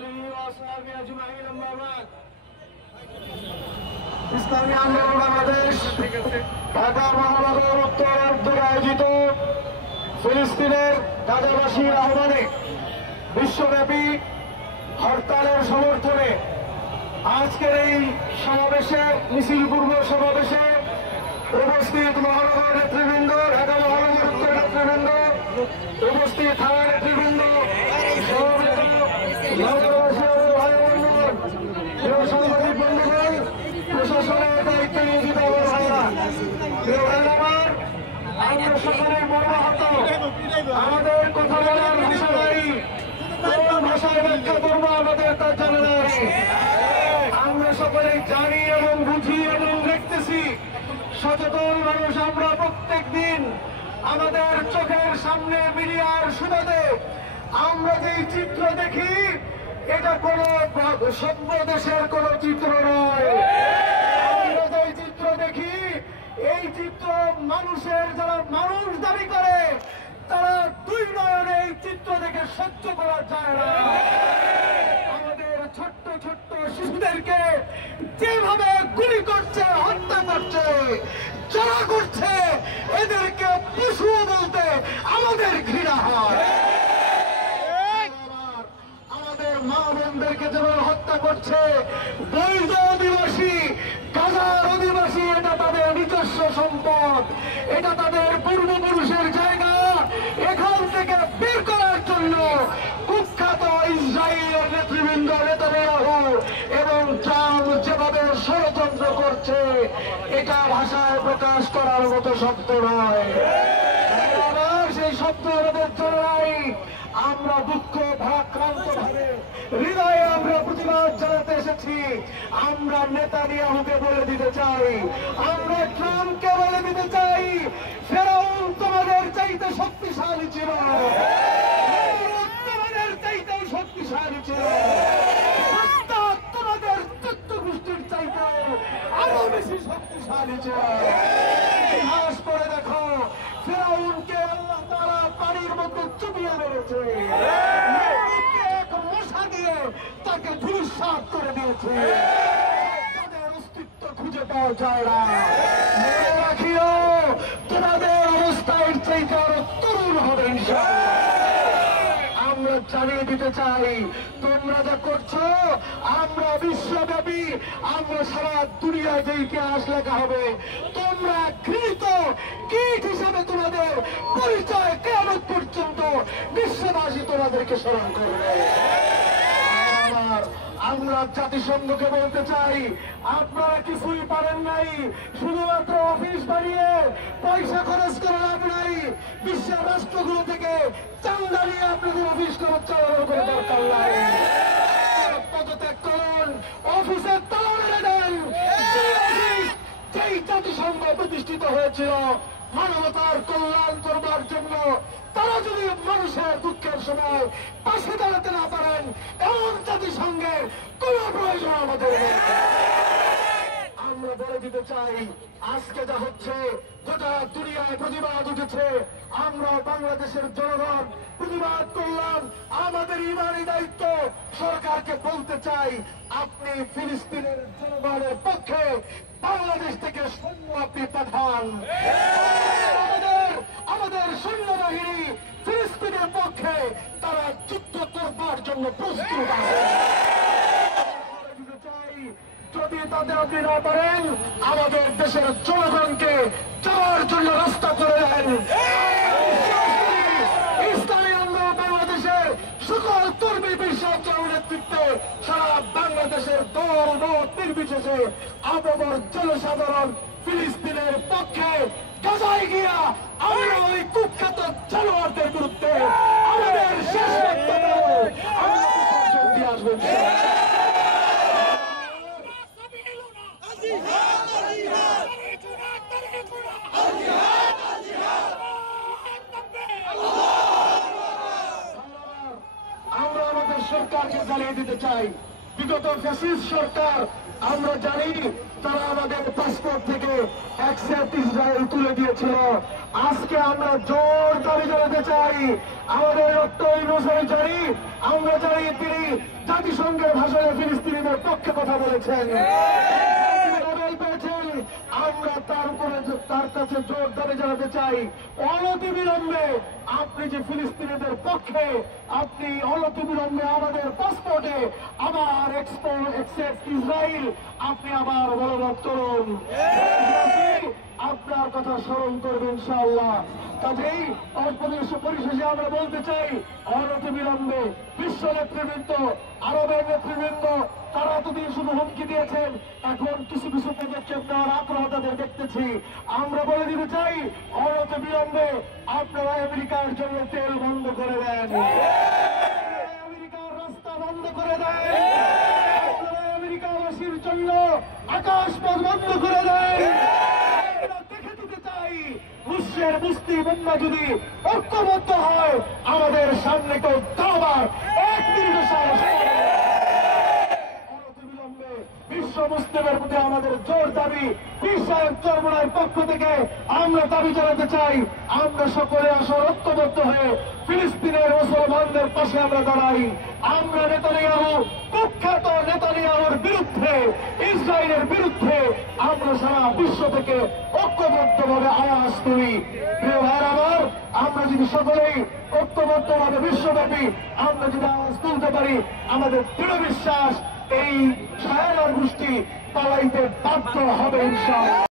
آله وأصحابه أجمعين أما بعد ইসলামী আন্দোলন বাংলাদেশ ঢাকা মহানগর উত্তর উদ্যোগে আয়োজিত ফিলিস্তিনের গাজাবাসীর আহ্বানে বিশ্বব্যাপী হরতালের সমর্থনে আজকের এই সমাবেশে মিছিল পূর্ব সমাবেশে উপস্থিত মহানগর নেতৃবৃন্দ, ঢাকা মহানগর উত্তর নেতৃবৃন্দ, উপস্থিত থানা নেতৃবৃন্দ, সাংবাদিক বন্ধুগণ, প্রশাসনের দায়িত্বে নিয়োজিত আমরা সকলের মর্মাহত। আমাদের কথা বলার ভাষা নাই, কোন ভাষায় ব্যাখ্যা করবো আমাদের তা জানা নাই। আমরা সকলেই জানি এবং বুঝি এবং দেখতেছি। সচেতন মানুষ আমরা প্রত্যেক দিন আমাদের চোখের সামনে মিডিয়ার সুবাদে আমরা যেই চিত্র দেখি, এটা কোন সভ্য দেশের কোন চিত্র নয়। আমরা যেই চিত্র দেখি, এই চিত্র মানুষের যারা মানুষ দাবি করে তারা দুই নয়নে এই চিত্র দেখে সহ্য করা যায় না। আমাদের ছোট্ট ছোট্ট শিশুদেরকে যেভাবে গুলি করছে, হত্যা করছে, যারা করছে এদেরকে পশু বলতে আমাদের ঘৃণা হয়। আমাদের মা বোনদেরকে যেভাবে হত্যা করছে, বৈধ অধিবাসী, গাজার অধিবাসী, এটা তাদের নিজস্ব সম্পদ, এটা তাদের পূর্বপুরুষের জায়গা। এখান থেকে বের করার জন্য কুখ্যাত ইসরায়েলের নেতৃবৃন্দ নেতানিয়াহু এবং ট্রাম্প যেভাবে ষড়যন্ত্র করছে, এটা ভাষায় প্রকাশ করার মতো শব্দ নয়। সেই শব্দ আমাদের জন্যই আমরা দুঃখ ভারাক্রান্ত ভাবে হৃদয়ে আমরা প্রতিবাদ জানাতে এসেছি। আমরা নেতানিয়াহুকে বলে দিতে চাই, আমরা ট্রাম্পকে বলে দিতে চাই, ফেরাউন তোমাদের চাইতে শক্তিশালী ছিল, তোমাদের চাইতেও শক্তিশালী ছিল, তোমাদের চোদ্দ গোষ্ঠীর চাইতেও আরো বেশি শক্তিশালী ছিল। ইতিহাস পড়ে দেখো, ফেরাউনকে আল্লাহ তাআলা পানির মধ্যে চুপিয়ে মেরেছে, এক মশা দিয়ে তাকে ধূলিসাৎ করে দিয়েছে। তাদের অস্তিত্ব খুঁজে পাওয়া যায় না। মনে রাখিও, তোমাদের অবস্থার চাইতে আরো তরুণ হবে ইনশাআল্লাহ। আমরা জানিয়ে দিতে চাই, তোমরা যা করছো আমরা বিশ্বব্যাপী, আমরা সারা দুনিয়ায় যে ইতিহাস লেখা হবে, তোমরা ঘৃণিত কীট হিসাবে তোমাদের পরিচয় কিয়ামত পর্যন্ত বিশ্ববাসী তোমাদেরকে স্মরণ করবে। আমরা জাতিসংঘকে বলতে চাই, আপনারা কিছুই পারেন নাই, শুধুমাত্র অফিস বানিয়ে পয়সা খরচ করে লাভ নাই। বিশ্বের রাষ্ট্রগুলো থেকে চান্দা নিয়ে আপনাদের অফিস খরচ চালানোর কোনো দরকার নাই। পদত্যাগ করুন, অফিসের তালা মেরে দেন। যেই জাতিসংঘ প্রতিষ্ঠিত হয়েছিল মানবতার কল্যাণ করবার জন্য, তারা যদি মানুষের দুঃখের সময় পাশে দাঁড়াতে না পারেন, এমন জাতিসংঘের কোন প্রয়োজন আমাদের নেই। আমরা বলে দিতে চাই, আজকে যা হচ্ছে গোটা দুনিয়ায় প্রতিবাদ উঠেছে, আমরা বাংলাদেশের জনগণ প্রতিবাদ করলাম। আমাদের ইমানি দায়িত্ব সরকারকে বলতে চাই, আপনি ফিলিস্তিনের জনগণের পক্ষে বাংলাদেশ থেকে সৈন্য আপনি পাঠান। আমাদের সৈন্যবাহিনী ফিলিস্তিনের পক্ষে তারা যুদ্ধ করবার জন্য প্রস্তুত আছে। যদি তাদের আপনি না পারেন, আমাদের দেশের জনগণকে যাওয়ার জন্য রাস্তা করে দেন। ইসলামী আন্দোলন বাংলাদেশের সকল কর্মী বিশ্বাসের নেতৃত্বে সারা বাংলাদেশের দল মত নির্বিশেষে আপামর জনসাধারণ ফিলিস্তিনের পক্ষে গাজায় গিয়া আমরা ওই কুখ্যাত জানোয়ারদের বিরুদ্ধে আমাদের শেষ বক্তব্য আমরা বিসর্জন দিয়ে আসবো। আমরা আমাদের সরকারকে জানিয়ে দিতে চাই, বিগত ফ্যাসিস্ট সরকার আমরা জানি তারা আমাদের পাসপোর্ট থেকে অ্যাকসেপ্ট ইসরায়েল তুলে দিয়েছিল। আজকে আমরা জোর দাবি জানাতে চাই, আমাদের ডক্টর ইউনূস জানি, আমরা জানি তিনি জাতিসংঘের ভাষণে ফিলিস্তিনিদের পক্ষে কথা বলেছেন, নোবেল পেয়েছেন। আমরা তার কাছে জোর দাবি জানাতে চাই, অনতিবিলম্বে আপনি যে ফিলিস্তিনিদের পক্ষে, আপনি অনতিবিলম্বে আমাদের পাসপোর্টে আবার অ্যাকসেপ্ট ইসরায়েল আপনি আবার বলবৎ করুন। আপনার কথা স্মরণ করবেন ইনশাআল্লাহ। কাজেই পরিশেষে আমরা বলতে চাই, অনতিবিলম্বে বিশ্ব নেতৃবৃন্দ, আরবের নেতৃবৃন্দ, তারা এতদিন শুধু হুমকি দিয়েছেন, এখন কিছু কিছু পদক্ষেপ নেওয়ার আগ্রহ তাদের দেখতেছি। আমরা বলে দিতে চাই, অনতিবিলম্বে আপনারা আমেরিকার জন্য তেল বন্ধ করে দেন, আমেরিকার রাস্তা বন্ধ করে দেন, আপনারা আমেরিকাবাসীর জন্য আকাশপথ বন্ধ করে দেন। দেখে দিতে চাই, রুশের মুসলিম উম্মাহ যদি ঐক্যবদ্ধ হয়, আমাদের সামনে কেউ দাবার এক মিনিটে সাহস বিশ্ব মুসলিমের প্রতি আমাদের জোর দাবি। পীর চরমনার পক্ষ থেকে আমরা দাবি জানাতে চাই, আমরা সকলে আসলে ঐক্যবদ্ধ হয়ে ফিলিস্তিনের মুসলমানদের পাশে আমরা দাঁড়াই। আমরা নেতানিয়াহু, কুখ্যাত নেতানিয়াহুর বিরুদ্ধে, ইসরায়েলের বিরুদ্ধে আমরা সারা বিশ্ব থেকে ঐক্যবদ্ধভাবে আওয়াজ তুলি। প্রিয় ভাইয়ের আমার, আমরা যদি সকলেই ঐক্যবদ্ধভাবে বিশ্বব্যাপী আমরা যদি আওয়াজ তুলতে পারি, আমাদের দৃঢ় বিশ্বাস এই ছায়ার গোষ্ঠী পালাইতে বাধ্য হবে ইনশাআল্লাহ।